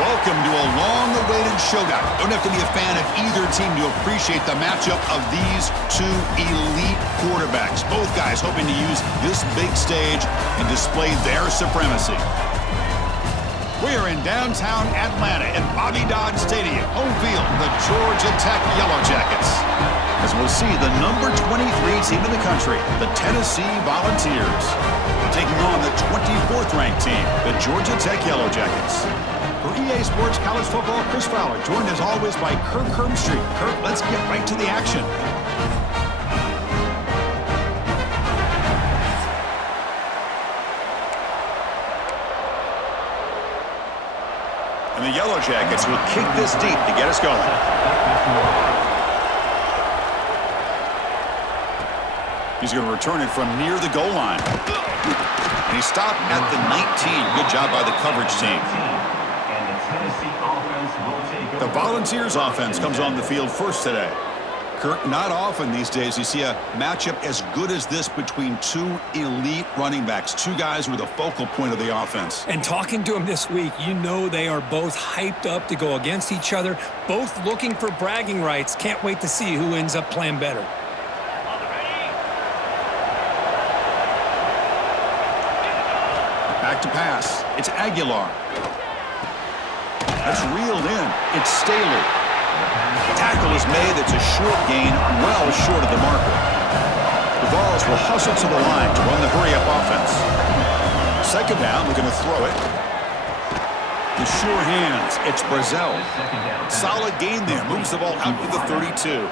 Welcome to a long-awaited showdown. Don't have to be a fan of either team to appreciate the matchup of these two elite quarterbacks. Both guys hoping to use this big stage and display their supremacy. We are in downtown Atlanta at Bobby Dodd Stadium, home field, the Georgia Tech Yellow Jackets. As we'll see the number 23 team in the country, the Tennessee Volunteers, taking on the 24th ranked team, the Georgia Tech Yellow Jackets. For EA Sports College Football, Chris Fowler, joined as always by Kirk Hermstreet. Kirk, let's get right to the action. And the Yellow Jackets will kick this deep to get us going. He's going to return it from near the goal line. And he stopped at the 19. Good job by the coverage team. The Volunteers offense comes on the field first today. Kirk, not often these days you see a matchup as good as this between two elite running backs, two guys who are the focal point of the offense. And talking to them this week, you know they are both hyped up to go against each other, both looking for bragging rights. Can't wait to see who ends up playing better. Back to pass. It's Aguilar. That's reeled in. It's Staley. Tackle is made. It's a short gain, well short of the marker. The Vols will hustle to the line to run the hurry-up offense. Second down, we're going to throw it. The sure hands. It's Brazel. Solid gain there. Moves the ball out to the 32.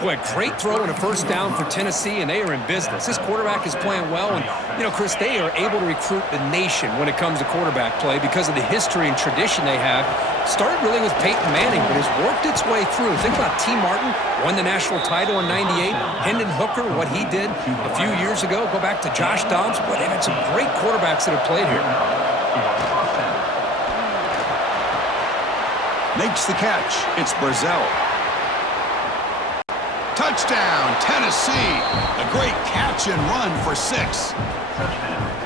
Boy, great throw and a first down for Tennessee, and they are in business. This quarterback is playing well, and, you know, Chris, they are able to recruit the nation when it comes to quarterback play because of the history and tradition they have. Started really with Peyton Manning, but has worked its way through. Think about T. Martin, won the national title in '98. Hendon Hooker, what he did a few years ago. Go back to Josh Dobbs. Boy, they've had some great quarterbacks that have played here. Makes the catch. It's Brazel. Touchdown, Tennessee. A great catch and run for 6.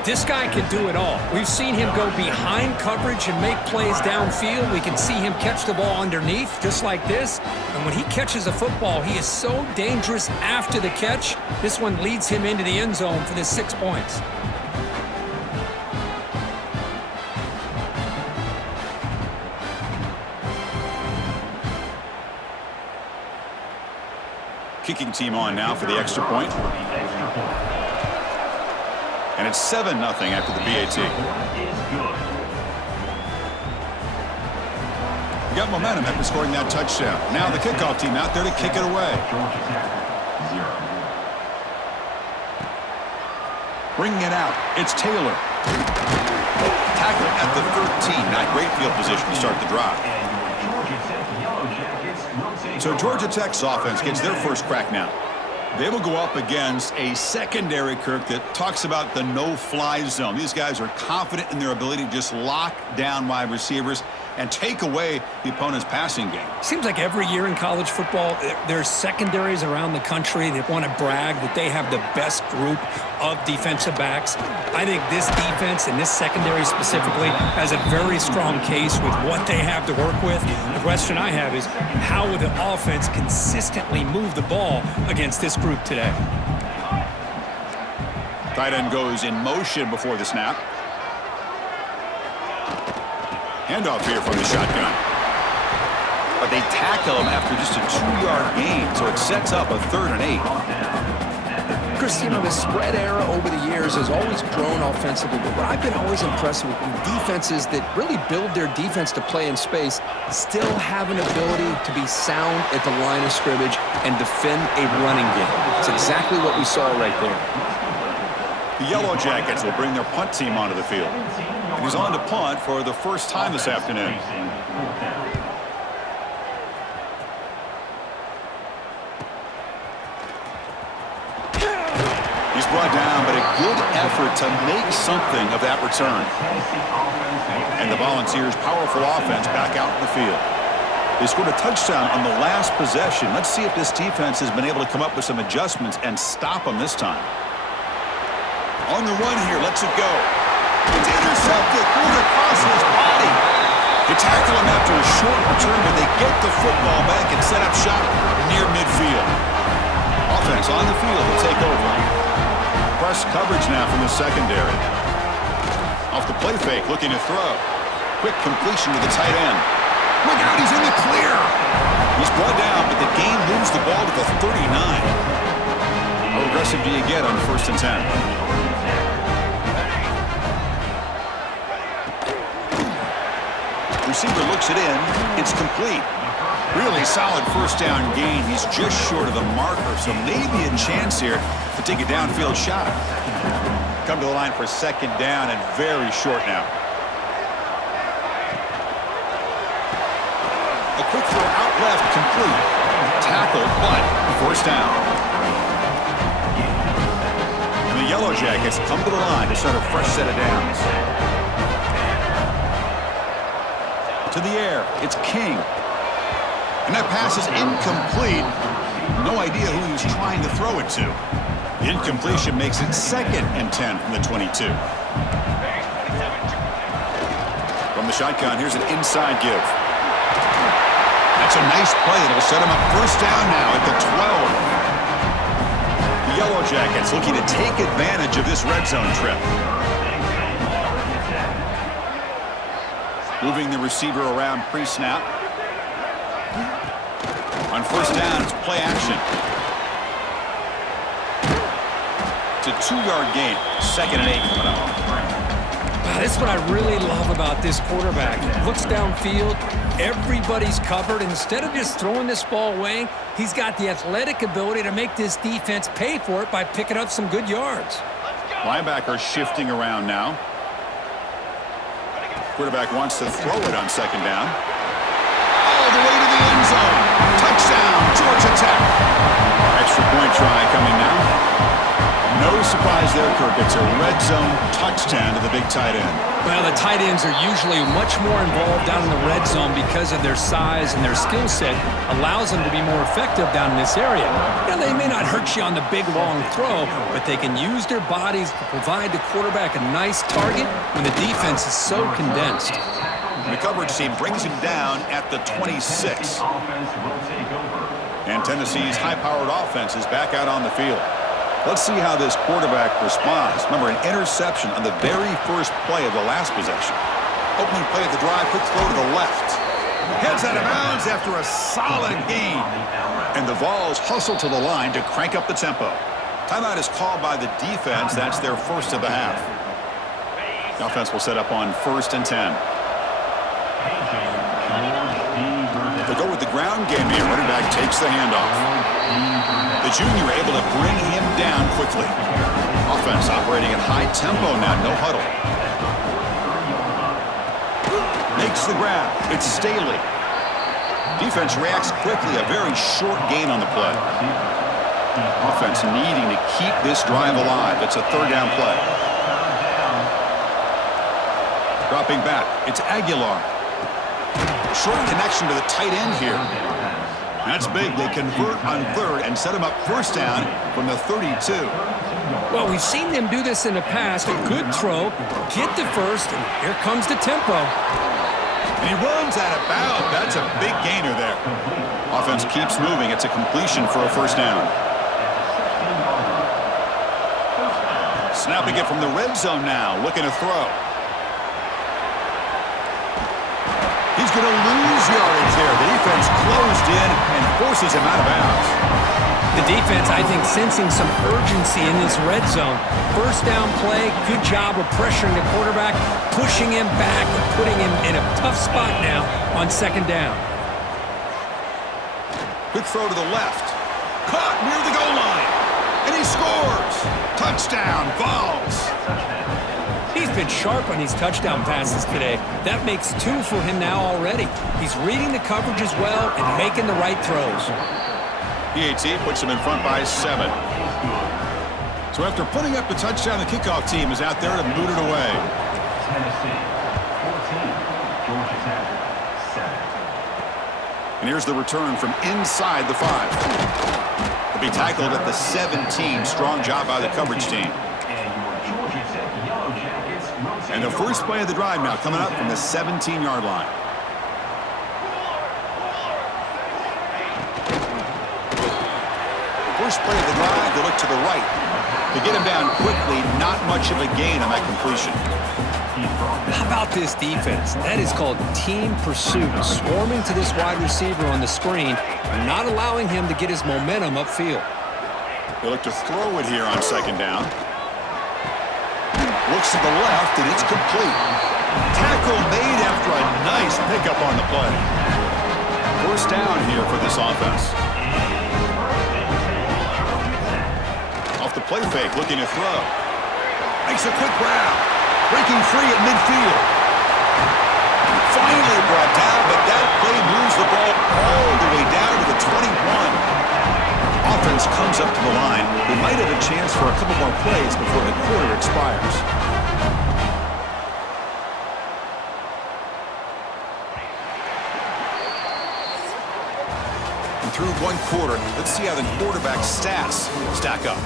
This guy can do it all. We've seen him go behind coverage and make plays downfield. We can see him catch the ball underneath, just like this. And when he catches a football, he is so dangerous after the catch. This one leads him into the end zone for the 6 points. Kicking team on now for the extra point. And it's 7-0 after the PAT. We got momentum after scoring that touchdown. Now the kickoff team out there to kick it away. Bringing it out. It's Taylor. Tackle at the 13. Not great field position to start the drive. So Georgia Tech's offense gets their first crack now. They will go up against a secondary, Kirk, that talks about the no-fly zone. These guys are confident in their ability to just lock down wide receivers and take away the opponent's passing game. Seems like every year in college football, there's secondaries around the country that want to brag that they have the best group of defensive backs. I think this defense and this secondary specifically has a very strong case with what they have to work with. The question I have is, how will the offense consistently move the ball against this group today? Tight end goes in motion before the snap. Handoff here from the shotgun. But they tackle him after just a 2-yard gain, so it sets up a 3rd and 8. Chris, you know, the spread era over the years has always grown offensively, but what I've been always impressed with defenses that really build their defense to play in space still have an ability to be sound at the line of scrimmage and defend a running game. It's exactly what we saw right there. The Yellow Jackets will bring their punt team onto the field. And he's on to punt for the first time this afternoon. He's brought down, but a good effort to make something of that return. And the Volunteers' powerful offense back out in the field. They scored a touchdown on the last possession. Let's see if this defense has been able to come up with some adjustments and stop them this time. On the run here, lets it go. It's intercepted, threw it across his body. They tackle him after a short return, but they get the football back and set up shop near midfield. Offense on the field to take over. Press coverage now from the secondary. Off the play fake, looking to throw. Quick completion to the tight end. Look out, he's in the clear. He's brought down, but the game moves the ball to the 39. How aggressive do you get on 1st and 10? Receiver looks it in. It's complete. Really solid 1st down gain. He's just short of the marker, so maybe a chance here to take a downfield shot. Come to the line for 2nd down and very short now. A quick throw out left, complete. Tackled, but 1st down. And the Yellow Jackets come to the line to start a fresh set of downs. To the air, it's King. And that pass is incomplete. No idea who he was trying to throw it to. The incompletion makes it 2nd and 10 from the 22. From the shotgun, here's an inside give. That's a nice play. It'll set him up 1st down now at the 12. The Yellow Jackets looking to take advantage of this red zone trip. Moving the receiver around pre-snap. On 1st down, it's play action. It's a 2-yard gain. 2nd and 8 coming up. This is what I really love about this quarterback. Looks downfield, everybody's covered. Instead of just throwing this ball away, he's got the athletic ability to make this defense pay for it by picking up some good yards. Linebacker shifting around now. Quarterback wants to throw it on 2nd down. All the way to the end zone. Touchdown, Georgia Tech. Extra point try coming now. No surprise there, Kirk. It's a red zone touchdown to the big tight end. Well, the tight ends are usually much more involved down in the red zone because of their size and their skill set allows them to be more effective down in this area. Now, they may not hurt you on the big, long throw, but they can use their bodies to provide the quarterback a nice target when the defense is so condensed. The coverage team brings him down at the 26. And Tennessee's high-powered offense is back out on the field. Let's see how this quarterback responds. Remember, an interception on the very first play of the last possession. Opening play of the drive, quick throw to the left. Heads out of bounds after a solid gain. And the Vols hustle to the line to crank up the tempo. Timeout is called by the defense. That's their 1st of the half. The offense will set up on 1st and 10. They go with the ground game here. Running back takes the handoff. The junior able to bring him down quickly. Offense operating at high tempo now, no huddle. Makes the grab. It's Staley. Defense reacts quickly. A very short gain on the play. Offense needing to keep this drive alive. It's a 3rd down play. Dropping back. It's Aguilar. Short connection to the tight end here. That's big. They convert on 3rd and set him up 1st down from the 32. Well, we've seen them do this in the past. A good throw, get the 1st, and here comes the tempo. And he runs out of bounds. That's a big gainer there. Offense keeps moving. It's a completion for a 1st down. Snapping it from the red zone now. Looking to throw. He's going to lose yardage there. The defense closed in and forces him out of bounds. The defense, I think, sensing some urgency in this red zone. 1st down play, good job of pressuring the quarterback, pushing him back and putting him in a tough spot now on 2nd down. Quick throw to the left. Caught near the goal line. And he scores. Touchdown, Vols. He's been sharp on these touchdown passes today. That makes 2 for him now already. He's reading the coverage as well and making the right throws. PAT puts him in front by 7. So after putting up the touchdown, the kickoff team is out there to boot it away. And here's the return from inside the 5. He'll be tackled at the 17. Strong job by the coverage team. And the first play of the drive now coming up from the 17-yard line. first play of the drive, they look to the right. To get him down quickly, not much of a gain on that completion. How about this defense? That is called team pursuit. Swarming to this wide receiver on the screen, not allowing him to get his momentum upfield. They look to throw it here on second down. Looks to the left, and it's complete. Tackle made after a nice pickup on the play. First down here for this offense. Off the play fake, looking to throw. Makes a quick grab. Breaking free at midfield. Finally brought down, but that play moves the ball all the way down to the 21. Offense comes up to the line. They might have a chance for a couple more plays before the quarter expires. And through one quarter, let's see how the quarterback's stats stack up.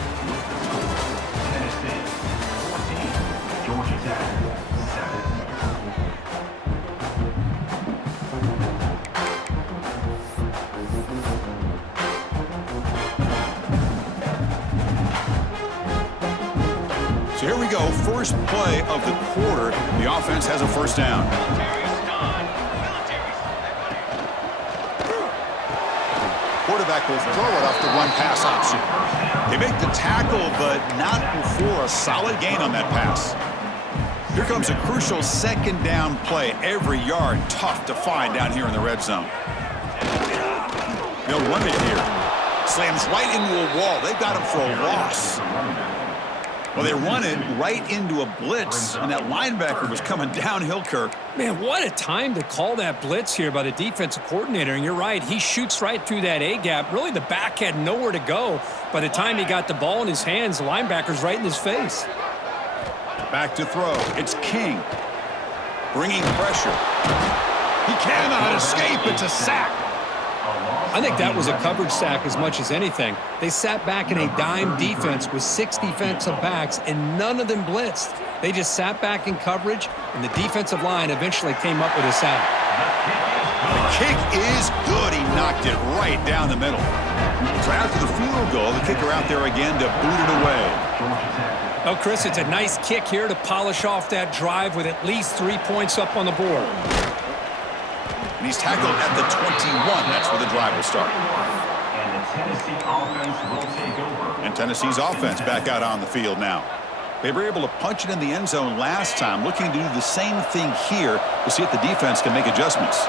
So here we go, first play of the quarter. The offense has a first down. Quarterback will throw it off the run pass option. They make the tackle, but not before a solid gain on that pass. Here comes a crucial second down play. Every yard tough to find down here in the red zone. They'll run it here. Slams right into a wall. They've got him for a loss. Well, they run it right into a blitz, and that linebacker was coming downhill, Kirk. Man, what a time to call that blitz here by the defensive coordinator. And you're right, he shoots right through that A-gap. Really, the back had nowhere to go. By the time he got the ball in his hands, the linebacker's right in his face. Back to throw. It's King. Bringing pressure. He cannot escape. It's a sack. I think that was a coverage sack as much as anything. They sat back in a dime defense with 6 defensive backs, and none of them blitzed. They just sat back in coverage, and the defensive line eventually came up with a sack. The kick is good. He knocked it right down the middle. So after the field goal, the kicker out there again to boot it away. Oh, Chris, it's a nice kick here to polish off that drive with at least 3 points up on the board. And he's tackled at the 21. That's where the drive will start. And Tennessee's offense back out on the field now. They were able to punch it in the end zone last time, looking to do the same thing here to see if the defense can make adjustments.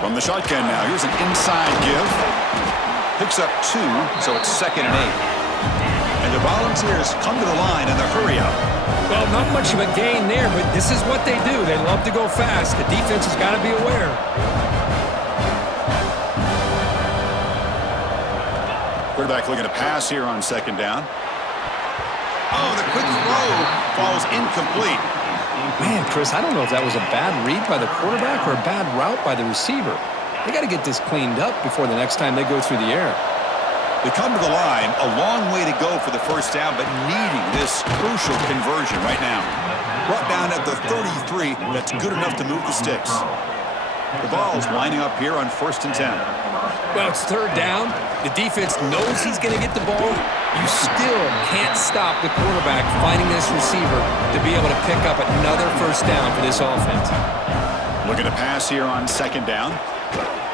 From the shotgun now, here's an inside give. Picks up 2, so it's 2nd and 8. And the Volunteers come to the line in the hurry up. Well, not much of a gain there, but this is what they do. They love to go fast. The defense has got to be aware. Quarterback looking to pass here on second down. Oh, the quick throw falls incomplete. Man, Chris, I don't know if that was a bad read by the quarterback or a bad route by the receiver. They got to get this cleaned up before the next time they go through the air. They come to the line, a long way to go for the first down, but needing this crucial conversion right now. Brought down at the 33, that's good enough to move the sticks. The ball's lining up here on 1st and 10. Well, it's 3rd down. The defense knows he's going to get the ball. You still can't stop the quarterback finding this receiver to be able to pick up another first down for this offense. Looking to pass here on 2nd down.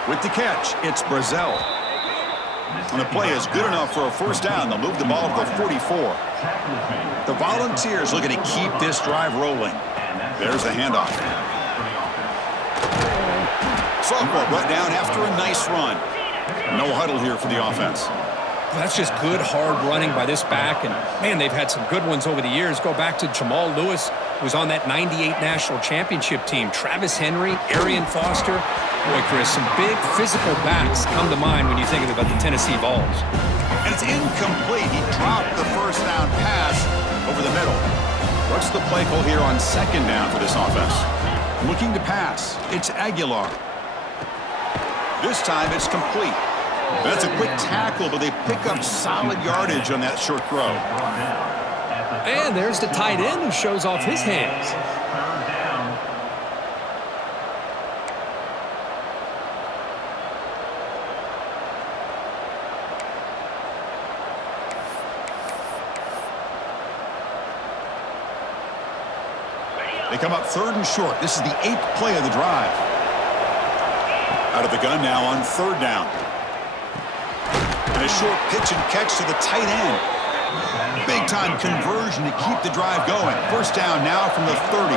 With the catch, it's Brazel. And the play is good enough for a first down. They'll move the ball to the 44. The Volunteers looking to keep this drive rolling. There's the handoff. Sophomore brought down after a nice run. No huddle here for the offense. That's just good, hard running by this back. And, man, they've had some good ones over the years. Go back to Jamal Lewis, who was on that 98 National Championship team. Travis Henry, Arian Foster. Boy, Chris, some big physical backs come to mind when you think about the Tennessee Vols. And it's incomplete. He dropped the first down pass over the middle. What's the play call here on 2nd down for this offense? Looking to pass. It's Aguilar. This time it's complete. That's a quick tackle, but they pick up solid yardage on that short throw. And there's the tight end who shows off his hands. They come up 3rd and short. This is the 8th play of the drive. Out of the gun now on 3rd down. And a short pitch and catch to the tight end. Big-time conversion to keep the drive going. 1st down now from the 30.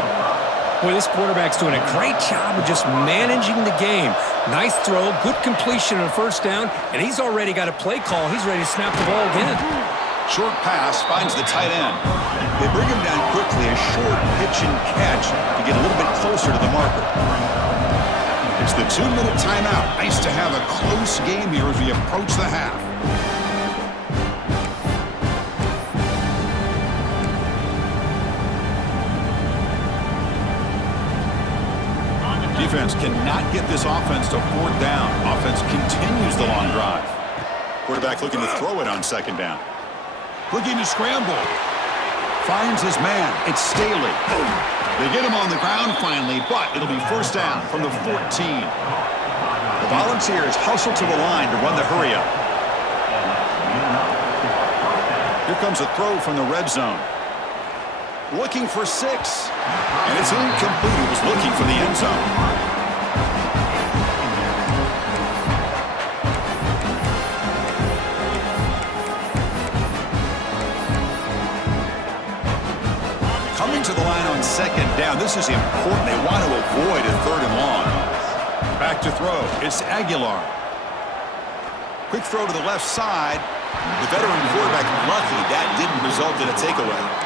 Boy, this quarterback's doing a great job of just managing the game. Nice throw, good completion on 1st down, and he's already got a play call. He's ready to snap the ball again. Short pass finds the tight end. They bring him down quickly. A short pitch and catch to get a little bit closer to the marker. It's the 2-minute timeout. Nice to have a close game here as we approach the half. Defense cannot get this offense to 4th down. Offense continues the long drive. Quarterback looking to throw it on 2nd down. Looking to scramble. Finds his man. It's Staley. They get him on the ground finally, but it'll be 1st down from the 14. The Volunteers hustle to the line to run the hurry-up. Here comes a throw from the red zone. Looking for 6. And it's incomplete. He was looking for the end zone. Coming to the line on 2nd down. This is important. They want to avoid a 3rd and long. Back to throw. It's Aguilar. Quick throw to the left side. The veteran quarterback lucky that didn't result in a takeaway.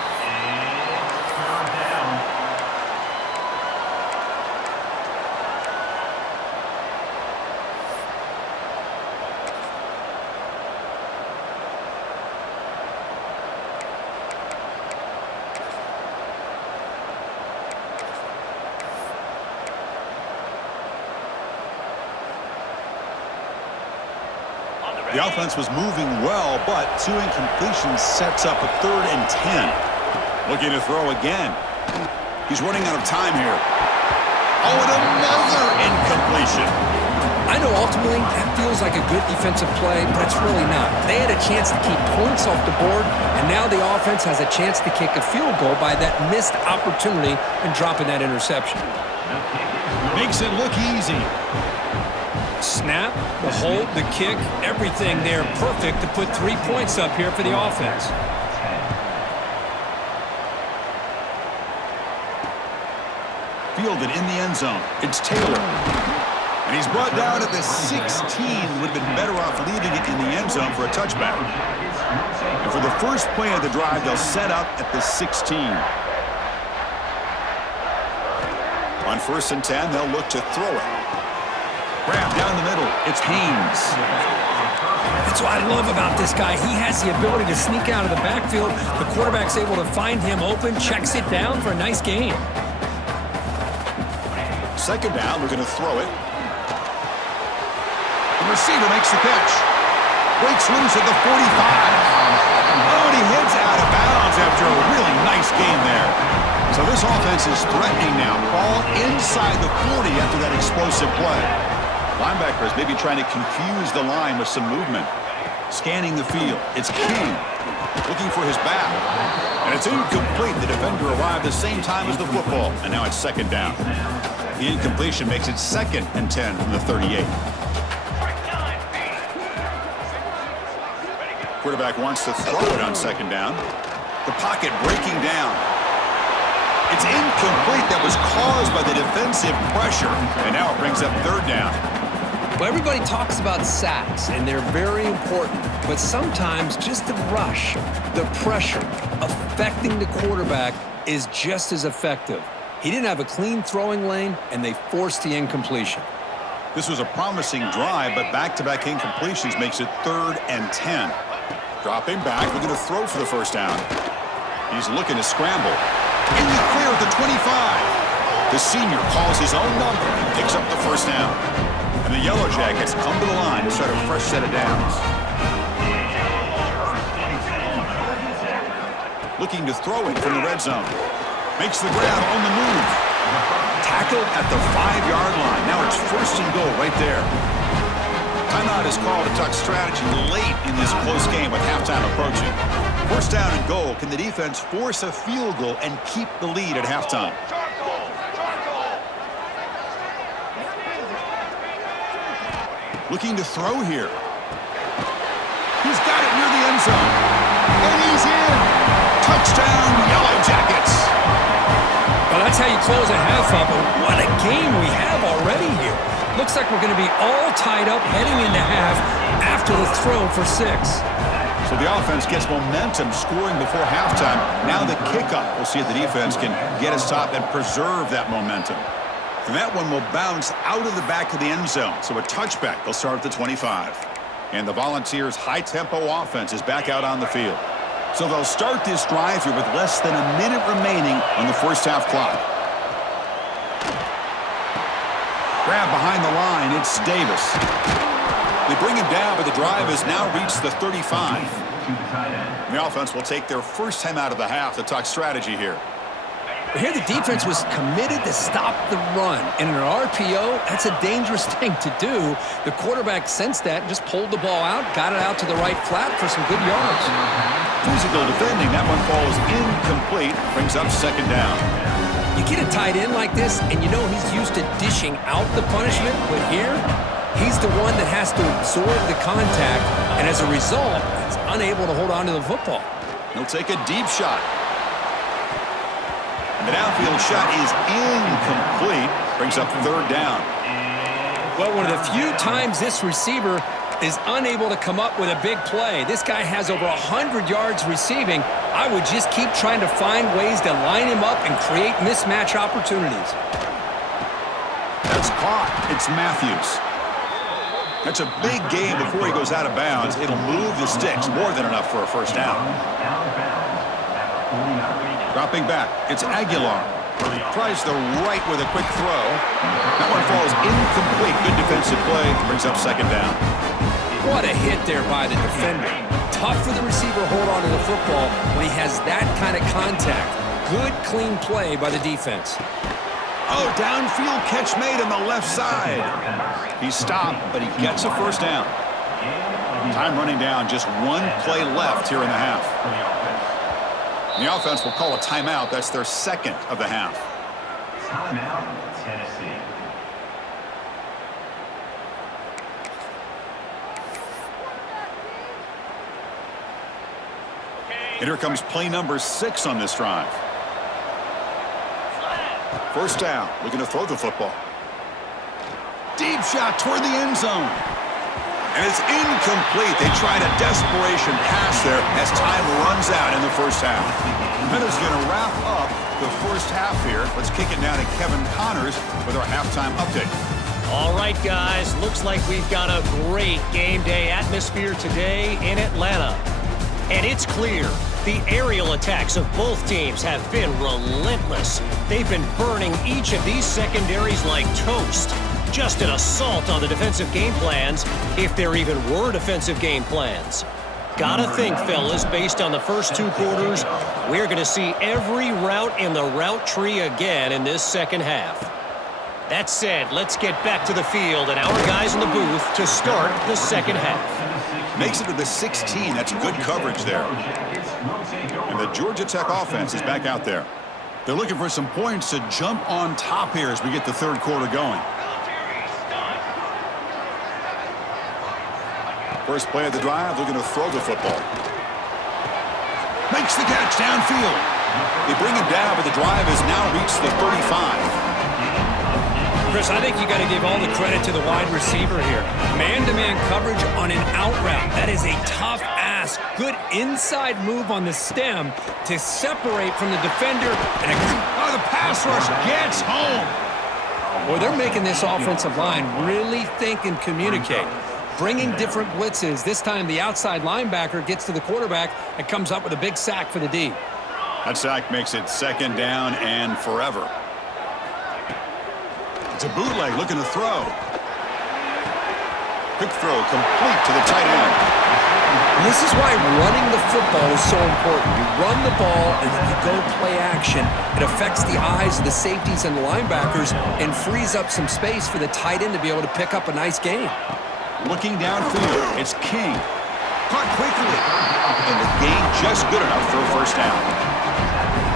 The offense was moving well, but 2 incompletions sets up a 3rd and 10. Looking to throw again. He's running out of time here. Oh, and another incompletion. I know ultimately that feels like a good defensive play, but it's really not. They had a chance to keep points off the board, and now the offense has a chance to kick a field goal by that missed opportunity and dropping that interception. Makes it look easy. Snap, the hold, the kick, everything there perfect to put 3 points up here for the offense. Fielded in the end zone. It's Taylor. And he's brought down at the 16. Would have been better off leaving it in the end zone for a touchback. And for the first play of the drive, they'll set up at the 16. On 1st and 10, they'll look to throw it. Grab down the middle. It's Haynes. That's what I love about this guy. He has the ability to sneak out of the backfield. The quarterback's able to find him open, checks it down for a nice gain. 2nd down, we're going to throw it. The receiver makes the catch. Breaks loose at the 45. Oh, and he heads out of bounds after a really nice game there. So this offense is threatening now. Ball inside the 40 after that explosive play. Linebackers maybe trying to confuse the line with some movement. Scanning the field. It's King. Looking for his back. And it's incomplete. The defender arrived the same time as the football. And now it's 2nd down. The incompletion makes it 2nd and 10 from the 38. Quarterback wants to throw it on 2nd down. The pocket breaking down. It's incomplete. That was caused by the defensive pressure. And now it brings up 3rd down. Well, everybody talks about sacks, and they're very important. But sometimes just the rush, the pressure, affecting the quarterback is just as effective. He didn't have a clean throwing lane, and they forced the incompletion. This was a promising drive, but back-to-back incompletions makes it 3rd and 10. Dropping back, looking to throw for the 1st down. He's looking to scramble. In the clear at the 25. The senior calls his own number and picks up the 1st down. And the Yellow Jackets come to the line to start a fresh set of downs. Looking to throw it from the red zone. Makes the grab on the move. Tackled at the 5-yard line. Now it's 1st and goal right there. Timeout is called to talk strategy late in this close game with halftime approaching. 1st down and goal. Can the defense force a field goal and keep the lead at halftime? Looking to throw here. He's got it near the end zone. And he's in. Touchdown, Yellow Jackets. Well, that's how you close a half up. And what a game we have already here. Looks like we're going to be all tied up heading into half after the throw for 6. So the offense gets momentum scoring before halftime. Now the kickoff. We'll see if the defense can get a stop and preserve that momentum. And that one will bounce out of the back of the end zone. So a touchback. They'll start at the 25. And the Volunteers' high-tempo offense is back out on the field. So they'll start this drive here with less than a minute remaining on the first half clock. Grab behind the line. It's Davis. They bring him down, but the drive has now reached the 35. The offense will take their first time out of the half to talk strategy here. Here the defense was committed to stop the run. And in an RPO, that's a dangerous thing to do. The quarterback sensed that and just pulled the ball out, got it out to the right flat for some good yards. Physical defending. That one falls incomplete. Brings up second down. You get a tight end like this, and you know he's used to dishing out the punishment. But here, he's the one that has to absorb the contact. And as a result, he's unable to hold on to the football. He'll take a deep shot. The downfield shot is incomplete. Brings up third down. Well, one of the few times this receiver is unable to come up with a big play. This guy has over 100 yards receiving. I would just keep trying to find ways to line him up and create mismatch opportunities. That's caught. It's Matthews. That's a big gain before he goes out of bounds. It'll move the sticks. More than enough for a first down. Dropping back, it's Aguilar. Tries the right with a quick throw. That one falls incomplete. Good defensive play. Brings up second down. What a hit there by the defender. Tough for the receiver to hold on to the football when he has that kind of contact. Good, clean play by the defense. Oh, downfield catch made on the left side. He stopped, but he gets a first down. Time running down. Just one play left here in the half. The offense will call a timeout. That's their second of the half. Timeout, Tennessee. And here comes play number 6 on this drive. First down. Looking to throw the football. Deep shot toward the end zone. And it's incomplete. They tried a desperation pass there as time runs out in the first half. That is going to wrap up the first half here. Let's kick it down to Kevin Connors with our halftime update. All right, guys. Looks like we've got a great game day atmosphere today in Atlanta. And it's clear the aerial attacks of both teams have been relentless. They've been burning each of these secondaries like toast. Just an assault on the defensive game plans, if there even were defensive game plans. Gotta think, fellas, based on the first 2 quarters, we're going to see every route in the route tree again in this second half. That said, let's get back to the field and our guys in the booth to start the second half. Makes it to the 16. That's good coverage there. And the Georgia Tech offense is back out there. They're looking for some points to jump on top here as we get the third quarter going. First play of the drive, looking to throw the football. Makes the catch downfield. They bring him down, but the drive has now reached the 35. Chris, I think you got to give all the credit to the wide receiver here. Man-to-man coverage on an out route. That is a tough ask. Good inside move on the stem to separate from the defender. And the pass rush gets home. Boy, they're making this offensive line really think and communicate. Bringing different blitzes. This time the outside linebacker gets to the quarterback and comes up with a big sack for the D. That sack makes it second down and forever. It's a bootleg looking to throw. Quick throw complete to the tight end. And this is why running the football is so important. You run the ball and then you go play action. It affects the eyes of the safeties and the linebackers and frees up some space for the tight end to be able to pick up a nice gain. Looking downfield, it's King. Caught quickly. And the gain just good enough for a first down.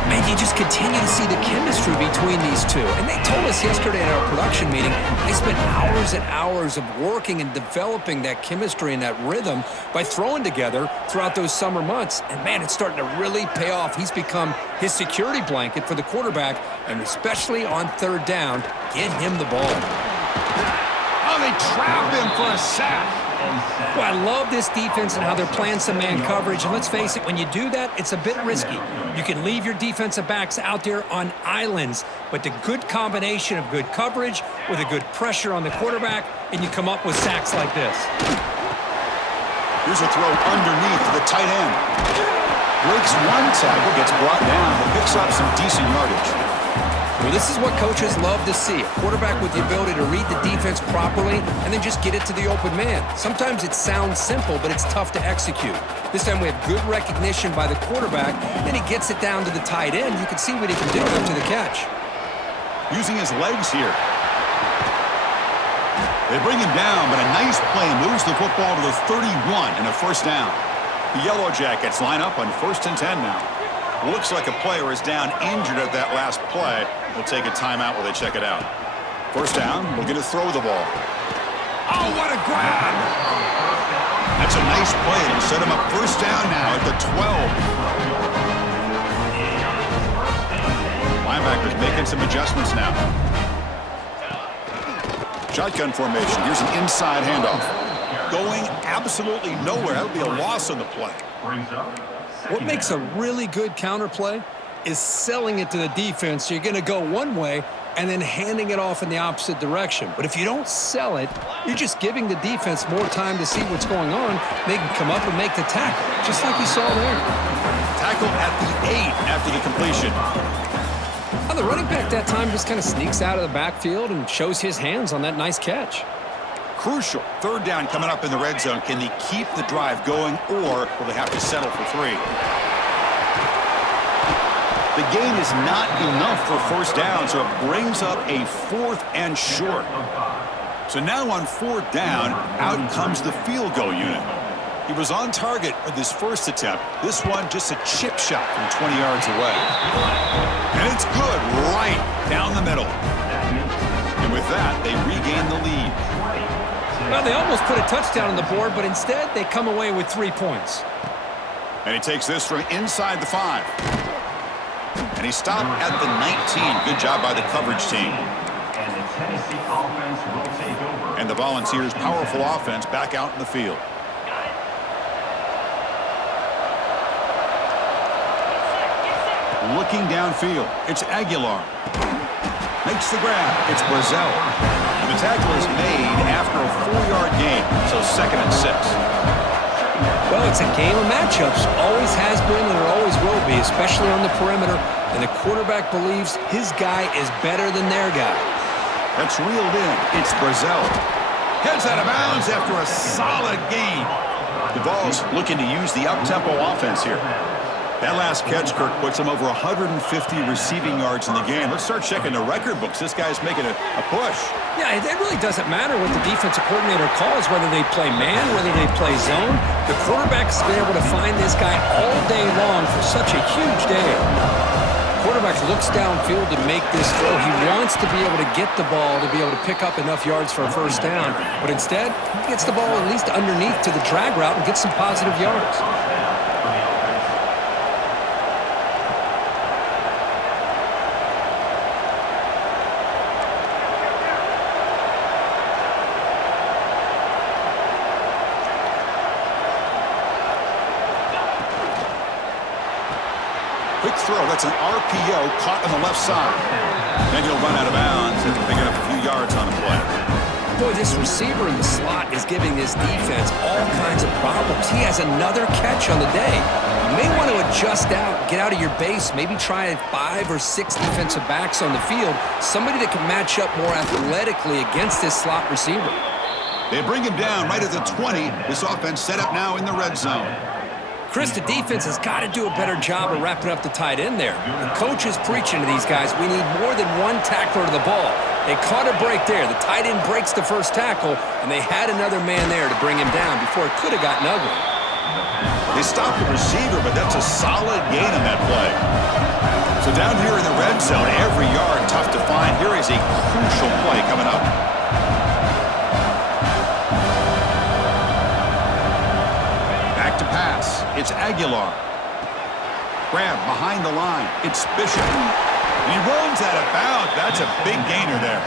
Man, you just continue to see the chemistry between these two. And they told us yesterday at our production meeting, they spent hours and hours of working and developing that chemistry and that rhythm by throwing together throughout those summer months. And, man, it's starting to really pay off. He's become his security blanket for the quarterback, and especially on third down, get him the ball. Oh, they trap him for a sack. Well, I love this defense and how they're playing some man coverage. And let's face it, when you do that, it's a bit risky. You can leave your defensive backs out there on islands, but the good combination of good coverage with a good pressure on the quarterback, and you come up with sacks like this. Here's a throw underneath the tight end. Breaks one tackle, gets brought down, but picks up some decent yardage. Well, this is what coaches love to see. A quarterback with the ability to read the defense properly and then just get it to the open man. Sometimes it sounds simple, but it's tough to execute. This time we have good recognition by the quarterback. Then he gets it down to the tight end. You can see what he can do after the catch. Using his legs here. They bring him down, but a nice play moves the football to the 31 and a first down. The Yellow Jackets line up on 1st and 10 now. Looks like a player is down injured at that last play. We'll take a timeout while they check it out. First down, we're going to throw the ball. Oh, what a grab! That's a nice play. It'll set him up first down now at the 12. Linebackers making some adjustments now. Shotgun formation. Here's an inside handoff. Going absolutely nowhere. That'll be a loss on the play. What makes a really good counterplay is selling it to the defense. So you're going to go one way and then handing it off in the opposite direction. But if you don't sell it, you're just giving the defense more time to see what's going on. They can come up and make the tackle, just like you saw there. Tackle at the 8 after the completion. Well, the running back that time just kind of sneaks out of the backfield and shows his hands on that nice catch. Crucial. Third down coming up in the red zone. Can they keep the drive going, or will they have to settle for 3? The gain is not enough for first down, so it brings up a 4th and short. So now on 4th down, out comes the field goal unit. He was on target with his first attempt. This one just a chip shot from 20 yards away. And it's good right down the middle. And with that, they regain the lead. Well, they almost put a touchdown on the board, but instead they come away with 3 points. And he takes this from inside the 5. And he stopped at the 19. Good job by the coverage team. And the Tennessee offense will take over. And the Volunteers' powerful offense back out in the field. Looking downfield, it's Aguilar. Makes the grab. It's Brazil. And the tackle is made after a 4-yard gain, so 2nd and 6. Well, it's a game of matchups. Always has been and it always will be, especially on the perimeter. And the quarterback believes his guy is better than their guy. That's reeled in. It's Brazil. Heads out of bounds after a solid gain. The Vols looking to use the up-tempo offense here. That last catch, Kirk, puts him over 150 receiving yards in the game. Let's start checking the record books. This guy's making a push. Yeah, it really doesn't matter what the defensive coordinator calls, whether they play man, whether they play zone. The quarterback's been able to find this guy all day long for such a huge day. Quarterback looks downfield to make this throw. He wants to be able to get the ball to be able to pick up enough yards for a first down. But instead, he gets the ball at least underneath to the drag route and gets some positive yards. Quick throw. That's an RPO caught on the left side. Then he'll run out of bounds after picking up a few yards on the play. Boy, this receiver in the slot is giving this defense all kinds of problems. He has another catch on the day. You may want to adjust out, get out of your base, maybe try 5 or 6 defensive backs on the field, somebody that can match up more athletically against this slot receiver. They bring him down right at the 20. This offense set up now in the red zone. Chris, the defense has got to do a better job of wrapping up the tight end there. The coach is preaching to these guys, we need more than one tackler to the ball. They caught a break there. The tight end breaks the first tackle, and they had another man there to bring him down before it could have gotten ugly. They stopped the receiver, but that's a solid gain on that play. So down here in the red zone, every yard tough to find. Here is a crucial play coming up. Back to pass. It's Aguilar. Grab behind the line. It's Bishop. He runs out of bounds. That's a big gainer there.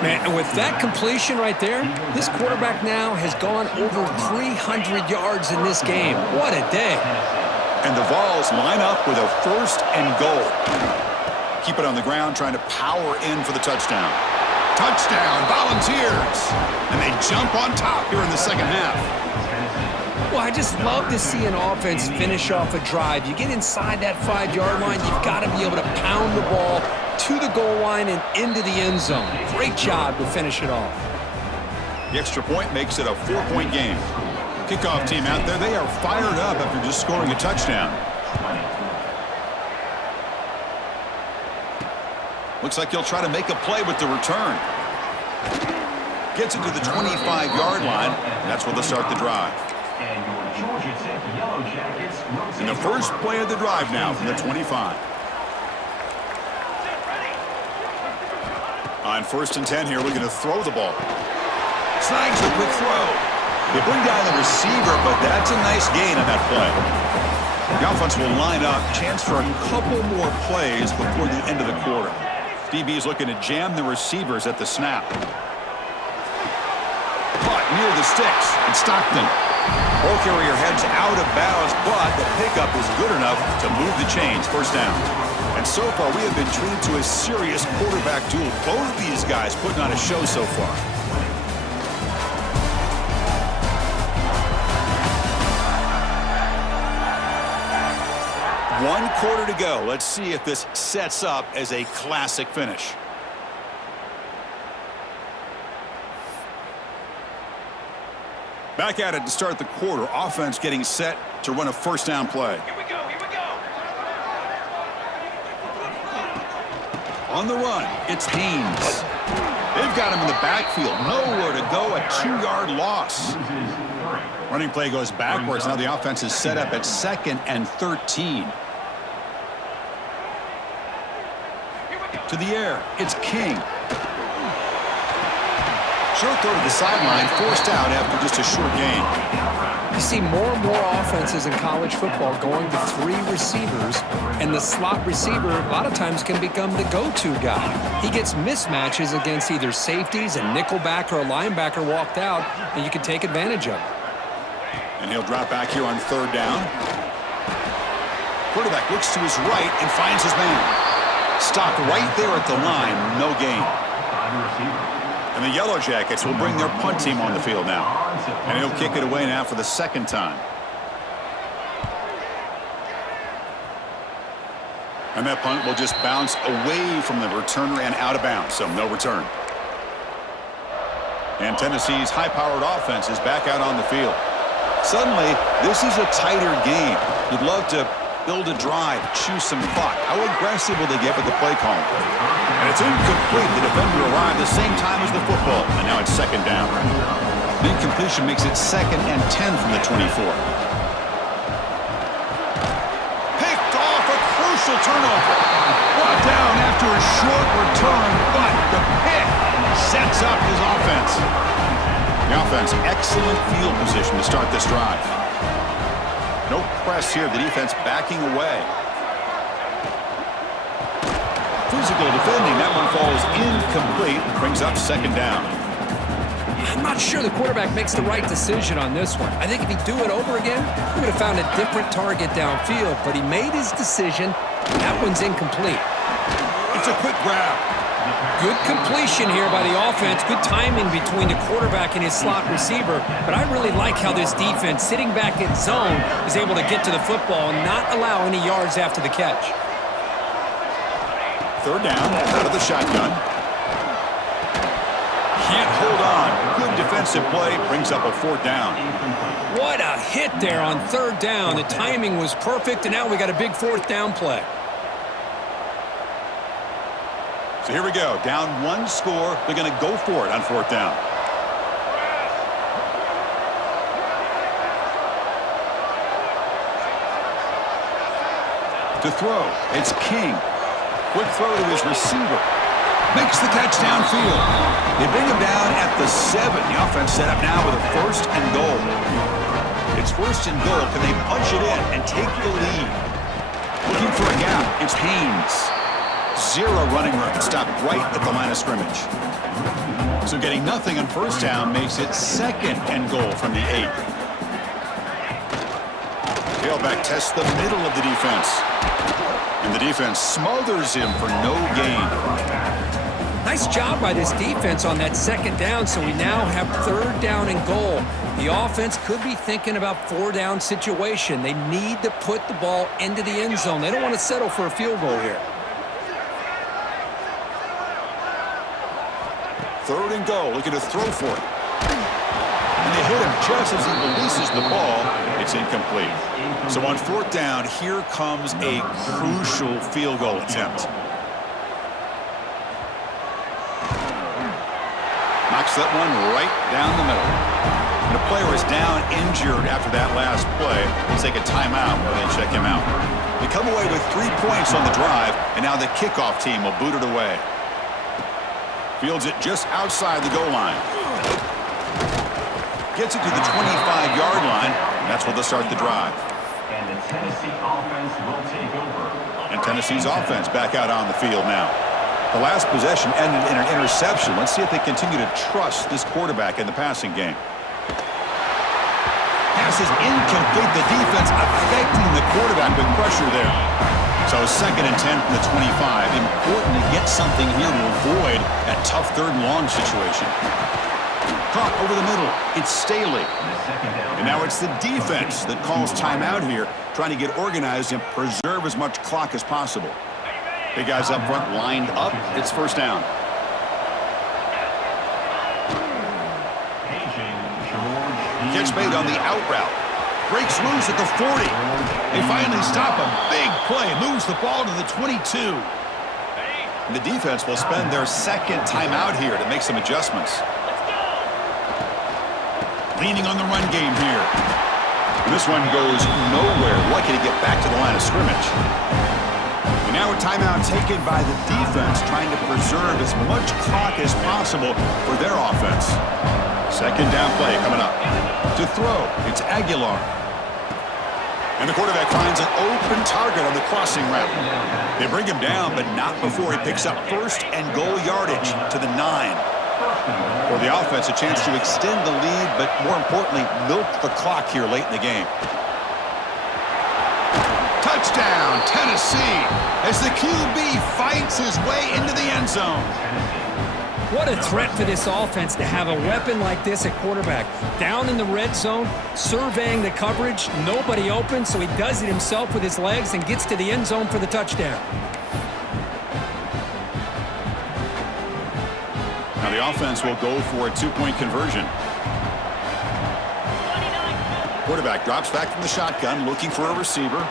Man, and with that completion right there, this quarterback now has gone over 300 yards in this game. What a day. And the Vols line up with a 1st and goal. Keep it on the ground, trying to power in for the touchdown. Touchdown, Volunteers. And they jump on top here in the second half. Well, I just love to see an offense finish off a drive. You get inside that 5-yard line, you've got to be able to pound the ball to the goal line and into the end zone. Great job to finish it off. The extra point makes it a 4-point game. Kickoff team out there, they are fired up after just scoring a touchdown. Looks like he'll try to make a play with the return. Gets it to the 25-yard line. That's where they'll start the drive. And the first play of the drive now from the 25. On 1st and 10 here, we're going to throw the ball. Snags the quick throw. They bring down the receiver, but that's a nice gain on that play. The offense will line up. Chance for a couple more plays before the end of the quarter. DB is looking to jam the receivers at the snap. Caught near the sticks. And Stockton. Ball carrier heads out of bounds, but the pickup is good enough to move the chains. 1st down. And so far, we have been treated to a serious quarterback duel. Both of these guys putting on a show so far. One quarter to go. Let's see if this sets up as a classic finish. Back at it to start the quarter. Offense getting set to run a 1st down play. Here we go, here we go. On the run, it's Haynes. They've got him in the backfield. Nowhere to go, a 2-yard loss. Running play goes backwards. Now the offense is set up at 2nd and 13. To the air, it's King. Short throw to the sideline, forced out after just a short gain. You see more and more offenses in college football going to 3 receivers, and the slot receiver a lot of times can become the go-to guy. He gets mismatches against either safeties, a nickelback, or a linebacker walked out, and you can take advantage of it. And he'll drop back here on 3rd down. Quarterback looks to his right and finds his man. Stopped right there at the line, no gain. And the Yellow Jackets will bring their punt team on the field now. And he'll kick it away now for the 2nd time. And that punt will just bounce away from the returner and out of bounds, so no return. And Tennessee's high-powered offense is back out on the field. Suddenly, this is a tighter game. You'd love to build a drive, choose some clock. How aggressive will they get with the play call? And it's incomplete. The defender arrived the same time as the football, and now it's 2nd down. The incompletion makes it 2nd and 10 from the 24. Picked off, a crucial turnover. Brought down after a short return, but the pick sets up his offense. The offense, excellent field position to start this drive. No press here. The defense backing away. Physical defending. That one falls incomplete. Brings up 2nd down. I'm not sure the quarterback makes the right decision on this one. I think if he'd do it over again, he would have found a different target downfield. But he made his decision. That one's incomplete. It's a quick grab. Good completion here by the offense. Good timing between the quarterback and his slot receiver. But I really like how this defense, sitting back in zone, is able to get to the football and not allow any yards after the catch. 3rd down, out of the shotgun. Can't hold on. Good defensive play. Brings up a 4th down. What a hit there on 3rd down. The timing was perfect, and now we got a big 4th down play. So here we go. Down 1 score. They're going to go for it on 4th down. To throw, it's King. Quick throw to his receiver. Makes the catch downfield. They bring him down at the 7. The offense set up now with a 1st and goal. It's 1st and goal. Can they punch it in and take the lead? Looking for a gap. It's Haynes. 0 running room. Stopped right at the line of scrimmage. So getting nothing on 1st down makes it 2nd and goal from the 8. Tailback tests the middle of the defense. And the defense smothers him for no gain. Nice job by this defense on that 2nd down, so we now have 3rd down and goal. The offense could be thinking about 4-down situation. They need to put the ball into the end zone. They don't want to settle for a field goal here. 3rd and goal, looking to throw for it. And they hit him just as he releases the ball. It's incomplete. So on 4th down, here comes a crucial field goal attempt. Knocks that one right down the middle. And a player is down injured after that last play. We'll take a timeout while they check him out. They come away with 3 points on the drive, and now the kickoff team will boot it away. Fields it just outside the goal line. Gets it to the 25-yard line. And that's where they'll start the drive. And the Tennessee offense will take over. And Tennessee's offense back out on the field now. The last possession ended in an interception. Let's see if they continue to trust this quarterback in the passing game. Pass is incomplete. The defense affecting the quarterback with pressure there. So 2nd and 10 from the 25. Important to get something here to avoid that tough 3rd and long situation. Caught over the middle. It's Staley. And now it's the defense that calls timeout here, trying to get organized and preserve as much clock as possible. Big guys up front lined up. It's 1st down. Catch made on the out route. Breaks loose at the 40. They finally stop him. Big play. Moves the ball to the 22. And the defense will spend their 2nd timeout here to make some adjustments. Leaning on the run game here. This one goes nowhere. Lucky to get back to the line of scrimmage. And now a timeout taken by the defense, trying to preserve as much clock as possible for their offense. 2nd down play coming up. To throw, it's Aguilar. And the quarterback finds an open target on the crossing route. They bring him down, but not before he picks up 1st and goal yardage to the 9. For the offense, a chance to extend the lead, but more importantly, milk the clock here late in the game. Touchdown, Tennessee, as the QB fights his way into the end zone. What a threat for this offense to have a weapon like this at quarterback. Down in the red zone, surveying the coverage, nobody open, so he does it himself with his legs and gets to the end zone for the touchdown. Now the offense will go for a 2-point conversion. Quarterback drops back from the shotgun, looking for a receiver.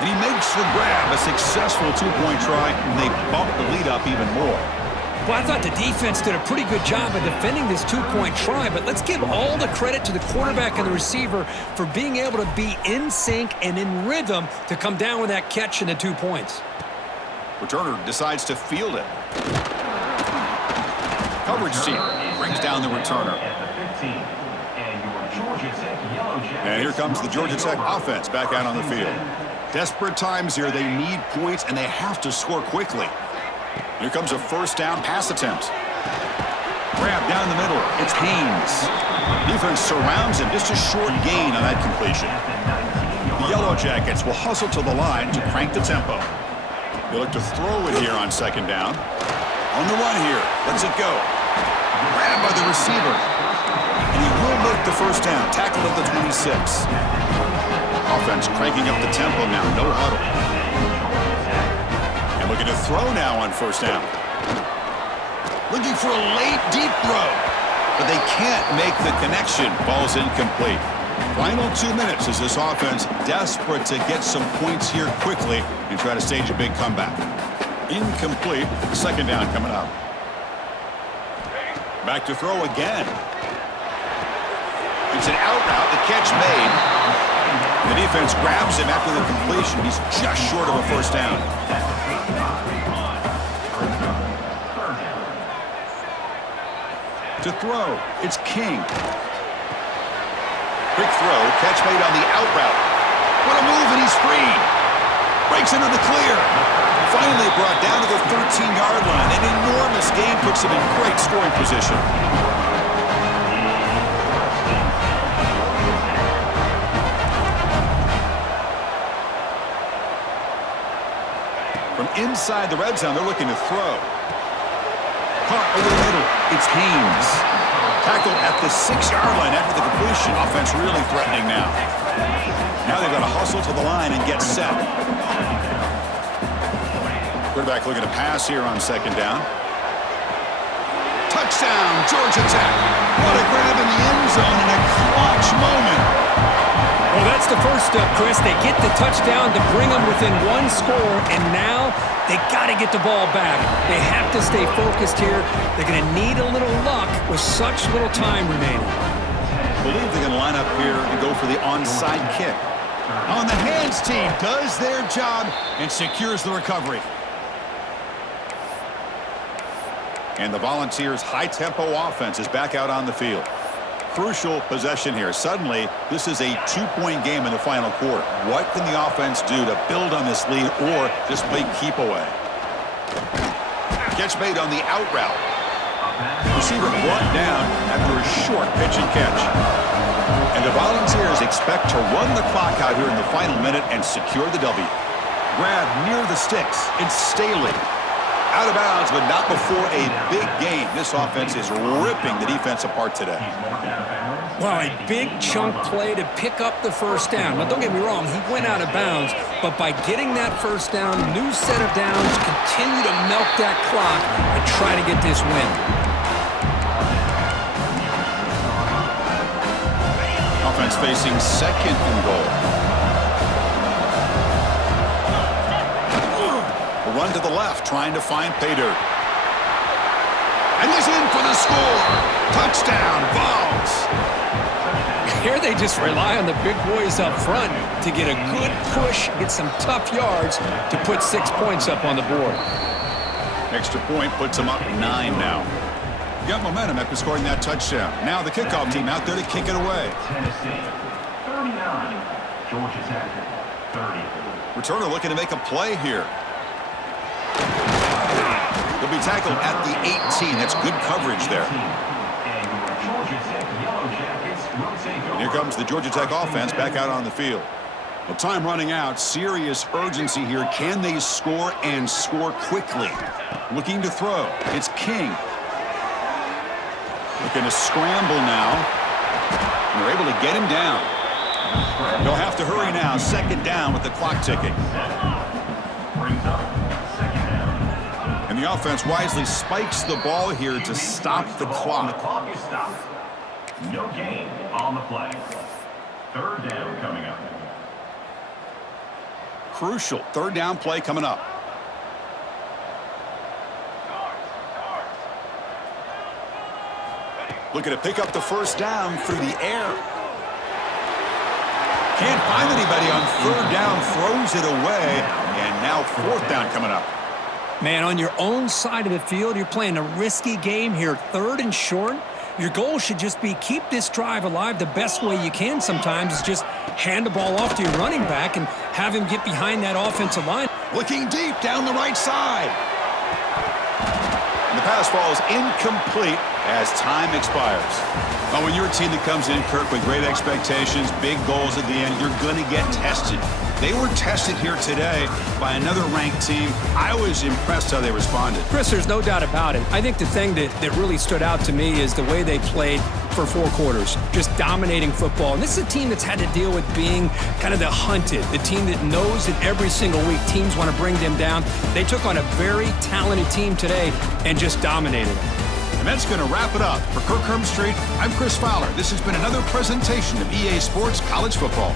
And he makes the grab, a successful 2-point try, and they bump the lead up even more. Well, I thought the defense did a pretty good job of defending this 2-point try, but let's give all the credit to the quarterback and the receiver for being able to be in sync and in rhythm to come down with that catch and the 2 points. Returner decides to field it. Coverage team brings down the returner. And here comes the Georgia Tech offense back out on the field. Desperate times here. They need points, and they have to score quickly. Here comes a 1st down pass attempt. Grab down the middle. It's Haynes. Defense surrounds him. Just a short gain on that completion. The Yellow Jackets will hustle to the line to crank the tempo. They look to throw it here on 2nd down. On the run here. Lets it go. Grabbed by the receiver. And he will make the 1st down. Tackled at the 26. Offense cranking up the tempo now. No huddle. Looking to throw now on 1st down. Looking for a late, deep throw. But they can't make the connection. Ball's incomplete. Final 2 minutes as this offense desperate to get some points here quickly and try to stage a big comeback. Incomplete. 2nd down coming up. Back to throw again. It's an out route. The catch made. The defense grabs him after the completion. He's just short of a first down. To throw, it's King. Quick throw, catch made on the out route. What a move, and he's free. Breaks into the clear. Finally brought down to the 13-yard line. An enormous gain puts him in great scoring position. From inside the red zone, they're looking to throw. Caught over the middle. It's Haynes. Tackled at the 6-yard line after the completion. Offense really threatening now. Now they've got to hustle to the line and get set. Quarterback looking to pass here on second down. Touchdown, Georgia Tech. What a grab in the end zone in a clutch moment. Well, that's the first step, Chris. They get the touchdown to bring them within one score, and now they got to get the ball back. They have to stay focused here. They're going to need a little luck with such little time remaining. I believe they're going to line up here and go for the onside kick. On the hands team does their job and secures the recovery. And the Volunteers' high-tempo offense is back out on the field. Crucial possession here. Suddenly, this is a 2-point game in the final quarter. What can the offense do to build on this lead or just play keep away? Catch made on the out route. Receiver brought down after a short pitch and catch. And the Volunteers expect to run the clock out here in the final minute and secure the W. Grab near the sticks. It's Staley. Out of bounds, but not before a big game. This offense is ripping the defense apart today. Well, a big chunk play to pick up the first down. Now, don't get me wrong, he went out of bounds, but by getting that first down, new set of downs, continue to milk that clock and try to get this win. Offense facing second and goal. Run to the left, trying to find pay dirt. And he's in for the score. Touchdown, Vols. Here they just rely on the big boys up front to get a good push, get some tough yards to put 6 points up on the board. Extra point puts them up 9 now. Got momentum after scoring that touchdown. Now the kickoff team out there to kick it away. Tennessee, 39. Georgia Tech, 30. Returner looking to make a play here. He'll be tackled at the 18. That's good coverage there. And here comes the Georgia Tech offense back out on the field. Well, time running out. Serious urgency here. Can they score and score quickly? Looking to throw. It's King. Looking to scramble now. And they're able to get him down. They'll have to hurry now. Second down with the clock ticking. And the offense wisely spikes the ball here to stop the clock. The clock is stopped. No gain on the play. Third down coming up. Crucial third down play coming up. Looking to pick up the first down through the air. Can't find anybody on third down, throws it away, and now fourth down coming up. Man, on your own side of the field, you're playing a risky game here, third and short. Your goal should just be keep this drive alive the best way you can sometimes is just hand the ball off to your running back and have him get behind that offensive line. Looking deep down the right side. And the pass falls incomplete as time expires. Well, when you're a team that comes in, Kirk, with great expectations, big goals at the end, you're going to get tested. They were tested here today by another ranked team. I was impressed how they responded. Chris, there's no doubt about it. I think the thing that really stood out to me is the way they played for 4 quarters, just dominating football. And this is a team that's had to deal with being kind of the hunted, the team that knows that every single week teams want to bring them down. They took on a very talented team today and just dominated them. And that's going to wrap it up. For Kirk Street, I'm Chris Fowler. This has been another presentation of EA Sports College Football.